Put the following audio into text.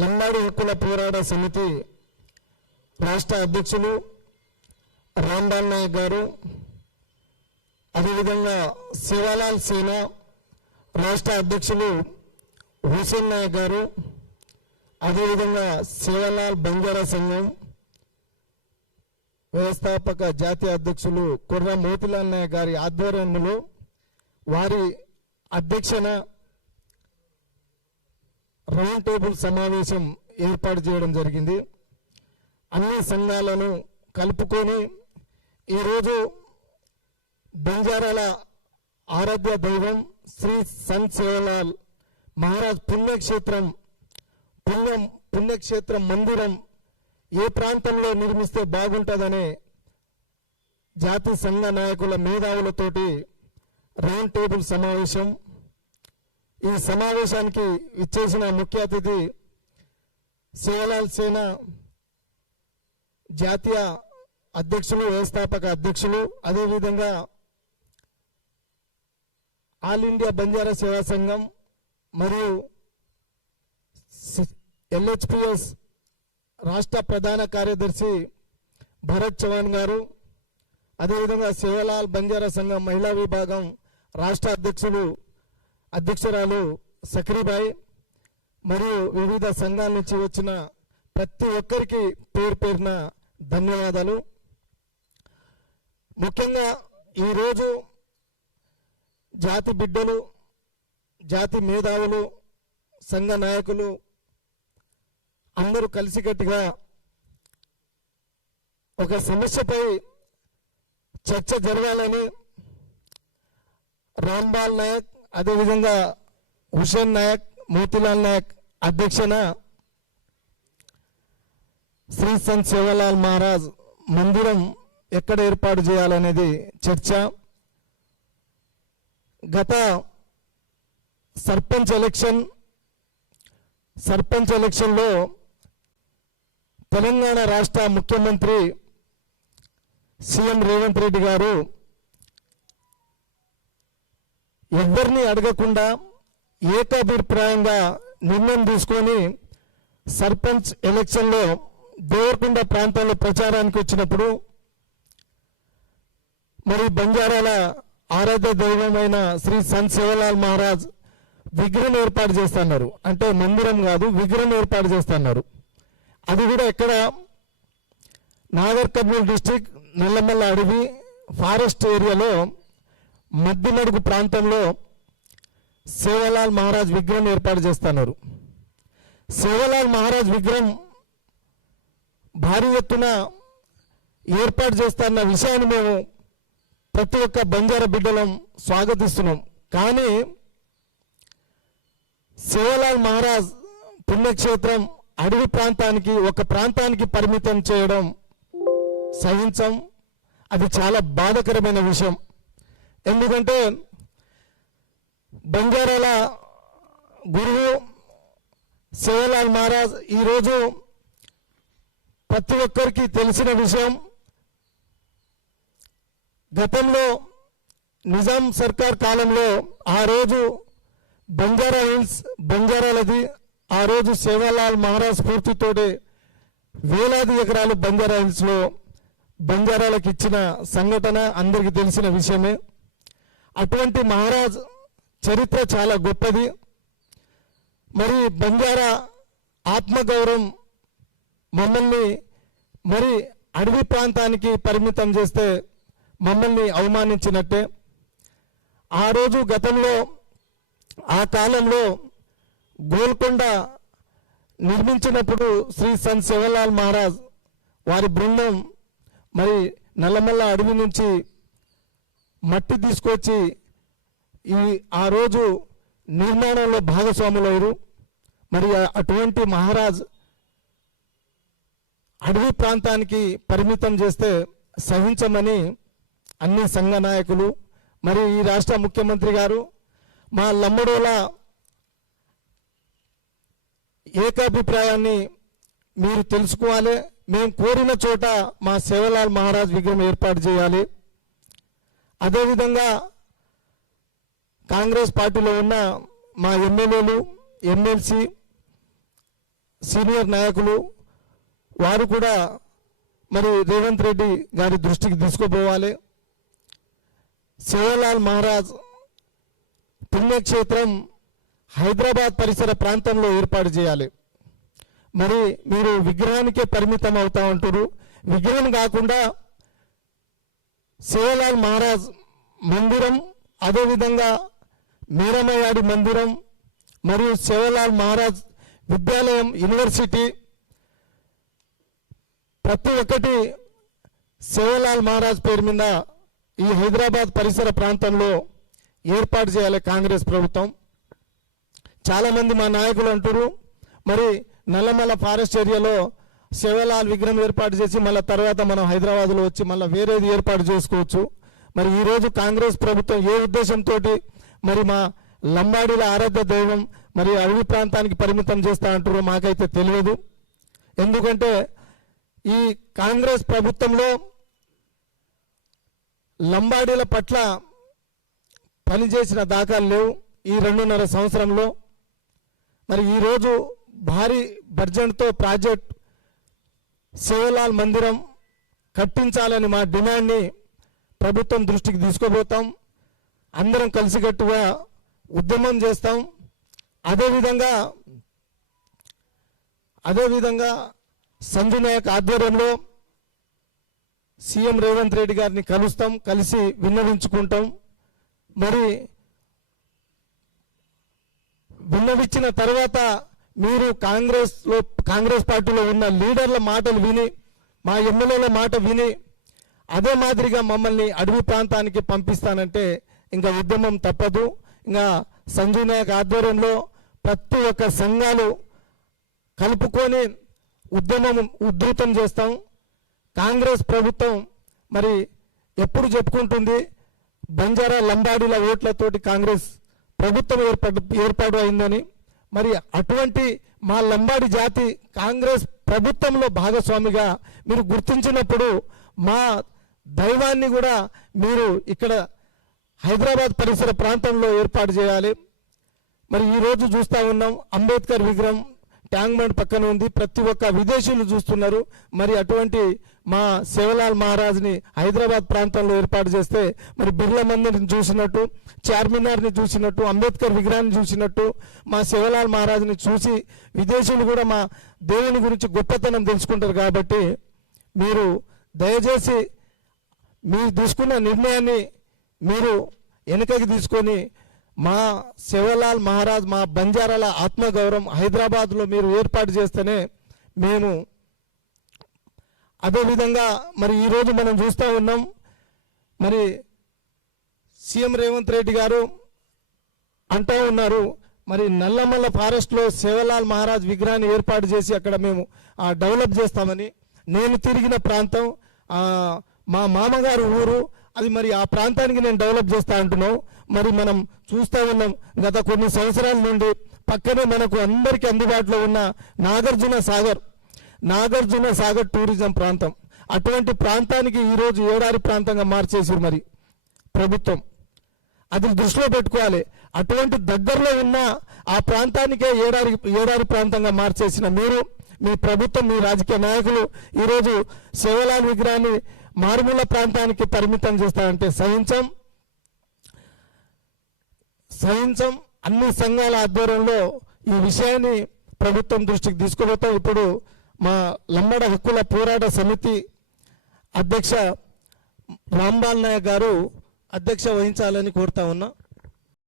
లంబాడి హక్కుల పోరాట సమితి రాష్ట్ర అధ్యక్షులు రాంబాల్ నాయక్ గారు, అదేవిధంగా శివలాల్ సేన రాష్ట్ర అధ్యక్షులు హుసేన్ నాయక్ గారు, అదేవిధంగా శివలాల్ బంజారా సంఘం వ్యవస్థాపక జాతీయ అధ్యక్షులు కుర్ర మోతిలాల్ నాయక్ గారి ఆధ్వర్యంలో వారి అధ్యక్షన రౌండ్ టేబుల్ సమావేశం ఏర్పాటు చేయడం జరిగింది. అన్ని సంఘాలను కలుపుకొని ఈరోజు బంజారాల ఆరాధ్య దైవం శ్రీ సంత్ సేవలాల్ మహారాజ్ పుణ్యక్షేత్రం మందిరం ఏ ప్రాంతంలో నిర్మిస్తే బాగుంటుందనే జాతి సంఘ నాయకుల మేధావులతోటి రౌండ్ టేబుల్ సమావేశం. ఈ సమావేశానికి ఇచ్చేసిన ముఖ్య అతిథి శివలాల్ సేన జాతీయ అధ్యక్షులు, వ్యవస్థాపక అధ్యక్షులు, అదేవిధంగా ఆల్ ఇండియా బంజారా సేవా సంఘం మరియు ఎల్హెచ్పిఎస్ రాష్ట్ర ప్రధాన కార్యదర్శి భరత్ చవాన్ గారు, అదేవిధంగా శివలాల్ బంజారా సంఘం మహిళా విభాగం రాష్ట్ర అధ్యక్షురాలు సక్రీబాయి మరియు వివిధ సంఘాల నుంచి వచ్చిన ప్రతి ఒక్కరికి పేరు పేరున ధన్యవాదాలు. ముఖ్యంగా ఈరోజు జాతి బిడ్డలు, జాతి మేధావులు, సంఘ నాయకులు అందరూ కలిసికట్టుగా ఒక సమస్యపై చర్చ జరగాలని రాంబాల్ నాయక్, అదేవిధంగా హుసేన్ నాయక్, మోతిలాల్ నాయక్ అధ్యక్షన శ్రీ సంత్ సేవలాల్ మహారాజ్ మందిరం ఎక్కడ ఏర్పాటు చేయాలనేది చర్చ. గత సర్పంచ్ ఎలక్షన్లో తెలంగాణ రాష్ట్ర ముఖ్యమంత్రి సీఎం రేవంత్ రెడ్డి గారు ఎవరిని అడగకుండా ఏకాభిప్రాయంగా నిర్ణయం తీసుకొని సర్పంచ్ ఎలక్షన్లో దేవరకొండ ప్రాంతాల్లో ప్రచారానికి వచ్చినప్పుడు మరి బంజారాల ఆరాధ్య దైవమైన శ్రీ సంత్ సేవలాల్ మహారాజ్ విగ్రహం ఏర్పాటు చేస్తున్నారు. అంటే మందిరం కాదు, విగ్రహం ఏర్పాటు చేస్తున్నారు. అది కూడా ఎక్కడ, నాగర్ కర్నూలు డిస్టిక్ నల్లమల్ల అడవి ఫారెస్ట్ ఏరియాలో మధ్యమడుగు ప్రాంతంలో సేవలాల్ మహారాజ్ విగ్రహం ఏర్పాటు చేస్తున్నారు. సేవలాల్ మహారాజ్ విగ్రహం భారీ ఎత్తున ఏర్పాటు చేస్తున్న విషయాన్ని మేము ప్రతి ఒక్క బంజారా బిడ్డలం స్వాగతిస్తున్నాం. కానీ సేవలాల్ మహారాజ్ పుణ్యక్షేత్రం అడవి ప్రాంతానికి, ఒక ప్రాంతానికి పరిమితం చేయడం సహించం. అది చాలా బాధాకరమైన విషయం. ఎందుకంటే బంజారాల గురువు సేవలాల్ మహారాజ్ ఈరోజు ప్రతి ఒక్కరికి తెలిసిన విషయం. గతంలో నిజాం సర్కార్ కాలంలో ఆ రోజు బంజారా హిల్స్ బంజారాలది. ఆ రోజు సేవలాల్ మహారాజ్ స్ఫూర్తితోటే వేలాది ఎకరాలు బంజారా హిల్స్లో బంజారాలకు ఇచ్చిన సంఘటన అందరికీ తెలిసిన విషయమే. అటువంటి మహారాజ్ చరిత్ర చాలా గొప్పది. మరి బంజారా ఆత్మగౌరవం మమ్మల్ని మరి అడవి ప్రాంతానికి పరిమితం చేస్తే మమ్మల్ని అవమానించినట్టే. ఆ రోజు గతంలో, ఆ కాలంలో గోల్కొండ నిర్మించినప్పుడు శ్రీ సంత్ సేవలాల్ మహారాజ్ వారి బృందం మరి నల్లమల్ల అడవి నుంచి మట్టి తీసుకొచ్చి ఆ రోజు నిర్మాణంలో భాగస్వాములయ్యారు. మరి అటువంటి మహారాజ్ అడవి ప్రాంతానికి పరిమితం చేస్తే సహించమని అన్ని సంఘ నాయకులు, మరి ఈ రాష్ట్ర ముఖ్యమంత్రి గారు మా లంబడోల ఏకాభిప్రాయాన్ని మీరు తెలుసుకోవాలి. మేము కోరిన చోట మా సేవలాల్ మహారాజ్ విగ్రహం ఏర్పాటు చేయాలి. అదేవిధంగా కాంగ్రెస్ పార్టీలో ఉన్న మా ఎమ్మెల్యేలు, ఎమ్మెల్సీ సీనియర్ నాయకులు వారు కూడా మరి రేవంత్ రెడ్డి గారి దృష్టికి తీసుకుపోవాలి. సేవలాల్ మహారాజ్ పుణ్యక్షేత్రం హైదరాబాద్ పరిసర ప్రాంతంలో ఏర్పాటు చేయాలి. మరి మీరు విగ్రహానికే పరిమితం అవుతా ఉంటారు. విగ్రహం కాకుండా సేవలాల్ మహారాజ్ మందిరం, అదేవిధంగా మీరమయాడి మందిరం మరియు సేవలాల్ మహారాజ్ విద్యాలయం, యూనివర్సిటీ ప్రతి ఒక్కటి సేవలాల్ మహారాజ్ పేరు మీద ఈ హైదరాబాద్ పరిసర ప్రాంతంలో ఏర్పాటు చేయాలి కాంగ్రెస్ ప్రభుత్వం. చాలామంది మా నాయకులు అంటారు మరి నల్లమల ఫారెస్ట్ ఏరియాలో సేవలాల్ విగ్రహం ఏర్పాటు చేసి మళ్ళీ తర్వాత మనం హైదరాబాద్లో వచ్చి మళ్ళీ వేరేది ఏర్పాటు చేసుకోవచ్చు. మరి ఈరోజు కాంగ్రెస్ ప్రభుత్వం ఏ ఉద్దేశంతో మరి మా లంబాడీల ఆరాధ్య దైవం మరి అడవి ప్రాంతానికి పరిమితం చేస్తా అంటారో మాకైతే తెలియదు. ఎందుకంటే ఈ కాంగ్రెస్ ప్రభుత్వంలో లంబాడీల పట్ల పనిచేసిన దాఖలు లేవు ఈ 2.5 సంవత్సరంలో. మరి ఈరోజు భారీ బడ్జెట్తో ప్రాజెక్ట్ సేవలాల్ మందిరం కట్టించాలని మా డిమాండ్ని ప్రభుత్వం దృష్టికి తీసుకుపోతాం. అందరం కలిసికట్టుగా ఉద్యమం చేస్తాం. అదేవిధంగా సంజు నాయక్ ఆధ్వర్యంలో సీఎం రేవంత్ రెడ్డి గారిని కలుస్తాం, కలిసి విన్నవించుకుంటాం. మరి విన్నవించిన తర్వాత మీరు కాంగ్రెస్ పార్టీలో ఉన్న లీడర్ల మాటలు విని, మా ఎమ్మెల్యేల మాట విని అదే మాదిరిగా మమ్మల్ని అడవి ప్రాంతానికి పంపిస్తానంటే ఇంకా ఉద్యమం తప్పదు. ఇంకా సంజు నాయక్ ఆధ్వర్యంలో ప్రతి ఒక్క సంఘాలు కలుపుకొని ఉద్యమం ఉధృతం చేస్తాం. కాంగ్రెస్ ప్రభుత్వం మరి ఎప్పుడు చెప్పుకుంటుంది బంజారా లంబాడీల ఓట్లతోటి కాంగ్రెస్ ప్రభుత్వం ఏర్పాటు అయిందని. మరి అటువంటి మా లంబాడి జాతి కాంగ్రెస్ ప్రభుత్వంలో భాగస్వామిగా మీరు గుర్తించినప్పుడు మా దైవాన్ని కూడా మీరు ఇక్కడ హైదరాబాద్ పరిసర ప్రాంతంలో ఏర్పాటు చేయాలి. మరి ఈరోజు చూస్తూ ఉన్నాం అంబేద్కర్ విగ్రహం ట్యాంక్ బండ్ పక్కన ఉంది, ప్రతి ఒక్క విదేశీయులు చూస్తున్నారు. మరి అటువంటి మా సేవలాల్ మహారాజ్ని హైదరాబాద్ ప్రాంతంలో ఏర్పాటు చేస్తే మరి బిర్లా మందిర్ని చూసినట్టు, చార్మినార్ని చూసినట్టు, అంబేద్కర్ విగ్రహాన్ని చూసినట్టు మా సేవలాల్ మహారాజ్ని చూసి విదేశీయులు కూడా మా దేవుని గురించి గొప్పతనం తెలుసుకుంటారు. కాబట్టి మీరు దయచేసి మీరు తీసుకున్న నిర్ణయాన్ని మీరు వెనుకకి తీసుకొని మా సేవలాల్ మహారాజ్, మా బంజారాల ఆత్మగౌరవం హైదరాబాద్లో మీరు ఏర్పాటు చేస్తేనే మేము. అదేవిధంగా మరి ఈరోజు మనం చూస్తూ ఉన్నాం మరి సీఎం రేవంత్ రెడ్డి గారు అంటూ ఉన్నారు మరి నల్లమల్ల ఫారెస్ట్లో సేవలాల్ మహారాజ్ విగ్రహాన్ని ఏర్పాటు చేసి అక్కడ మేము డెవలప్ చేస్తామని. నేను తిరిగిన ప్రాంతం మా మామగారు ఊరు, అది మరి ఆ ప్రాంతానికి నేను డెవలప్ చేస్తా అంటున్నావు. మరి మనం చూస్తూ ఉన్నాం గత కొన్ని సంవత్సరాల నుండి పక్కనే మనకు అందరికీ అందుబాటులో ఉన్న నాగార్జున సాగర్ టూరిజం ప్రాంతం, అటువంటి ప్రాంతానికి ఈరోజు ఏడారి ప్రాంతంగా మార్చేసారు మరి ప్రభుత్వం. అది దృష్టిలో పెట్టుకోవాలి. అటువంటి దగ్గరలో ఉన్న ఆ ప్రాంతానికే ఏడారి ప్రాంతంగా మార్చేసిన మీరు, మీ ప్రభుత్వం, మీ రాజకీయ నాయకులు ఈరోజు సేవలాల్ విగ్రహాన్ని మారుమూల ప్రాంతానికి పరిమితం చేస్తారంటే సహించం. అన్ని సంఘాల ఆధ్వర్యంలో ఈ విషయాన్ని ప్రభుత్వం దృష్టికి తీసుకుపోతాం. ఇప్పుడు మా లంబాడ హక్కుల పోరాట సమితి అధ్యక్ష రాంబాల్ నాయక్ గారు అధ్యక్ష వహించాలని కోరుతా ఉన్నా.